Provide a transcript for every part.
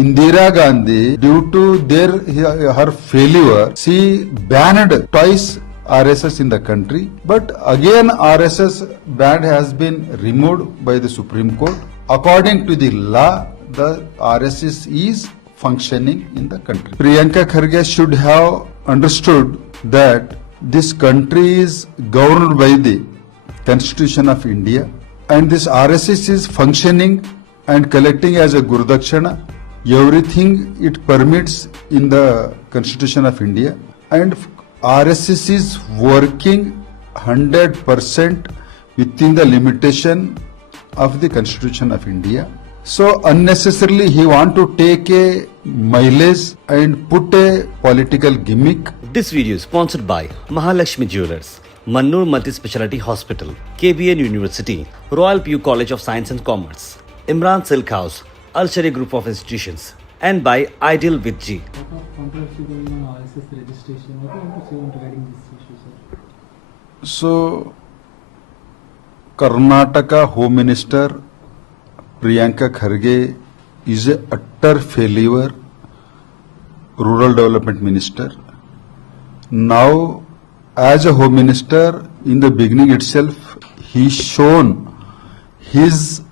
Indira Gandhi, due to her failure, she banned twice RSS in the country. But again, RSS ban has been removed by the Supreme Court. According to the law, the RSS is functioning in the country. Priyanka Kharge should have understood that this country is governed by the Constitution of India, and this RSS is functioning and collecting as a Gurudakshana everything it permits in the Constitution of India, and RSS is working 100% within the limitation of the Constitution of India. So unnecessarily he want to take a mileage and put a political gimmick. This video is sponsored by Mahalakshmi Jewelers, Mannur Multi-Speciality Hospital, KBN University, Royal PU College of Science and Commerce, Imran Silk House, Al Sharia Group of Institutions, and by Ideal with G. RSS registration. What do you want to say regarding this issue, sir? So, Karnataka Home Minister Priyanka Kharge is a utter failure rural development minister. Now, as a home minister, in the beginning itself, he shown his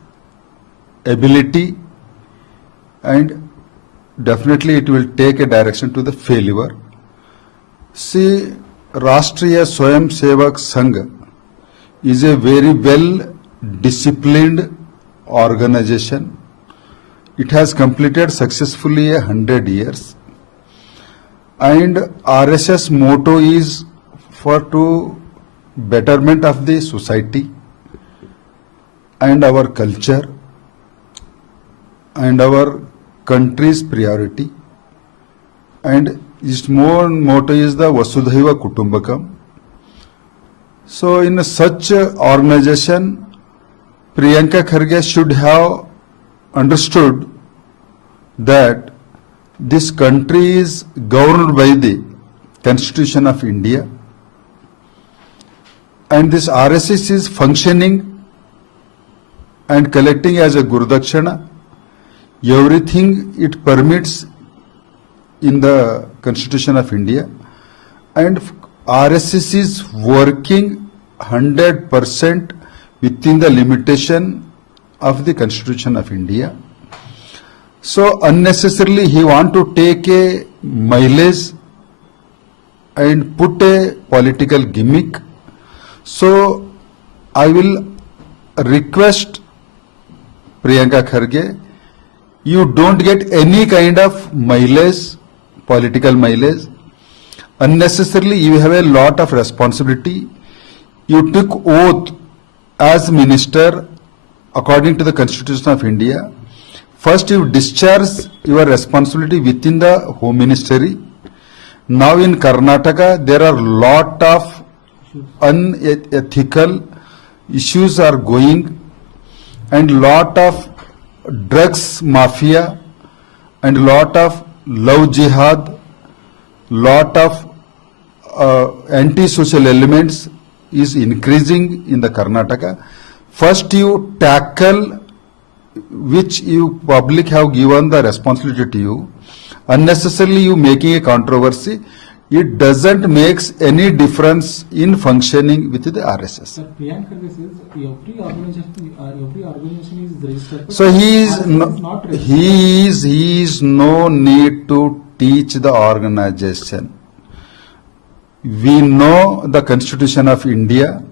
ability, and definitely it will take a direction to the failure. See, Rashtriya Swayam Sevak Sangh is a very well disciplined organization. It has completed successfully 100 years, and RSS motto is for to betterment of the society and our culture and our country's priority, and its more motto is the Vasudhaiva Kutumbakam. So in such organization, Priyanka Kharge should have understood that this country is governed by the Constitution of India, and this RSS is functioning and collecting as a Gurudakshana everything it permits in the Constitution of India, and RSS is working 100% within the limitation of the Constitution of India. So unnecessarily he want to take a mileage and put a political gimmick. So I will request Priyanka Kharge, you don't get any kind of mileage, political mileage. Unnecessarily you have a lot of responsibility. You took oath as minister according to the Constitution of India. First you discharge your responsibility within the Home Ministry. Now in Karnataka there are lot of unethical issues are going, and lot of drugs mafia and lot of love jihad, lot of anti-social elements is increasing in the Karnataka. First you tackle which you public have given the responsibility to you. Unnecessarily you making a controversy. It doesn't makes any difference in functioning with the RSS. Sir, Priyanka Kharge says every organization is registered. So he RSS is no need to teach the organization. We know the Constitution of India,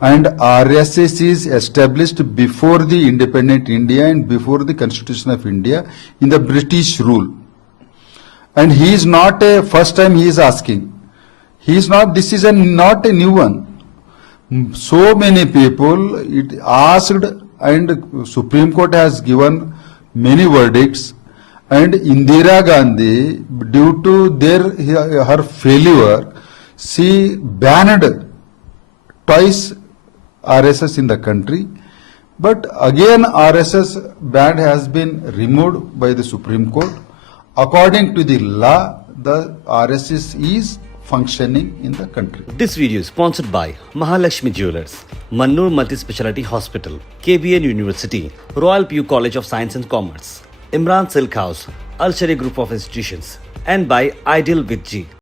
and RSS is established before the independent India and before the Constitution of India in the British rule. And he is not a first time he is asking. He is not, this is not a new one. So many people it asked, and Supreme Court has given many verdicts, and Indira Gandhi, due to her failure, she banned twice RSS in the country. But again RSS ban has been removed by the Supreme Court. According to the law, the RSS is functioning in the country. This video is sponsored by Mahalakshmi Jewelers, Mannur Multi-Speciality Hospital, KBN University, Royal PU College of Science and Commerce, Imran Silk House, Al Sharia Group of Institutions, and by Ideal with G.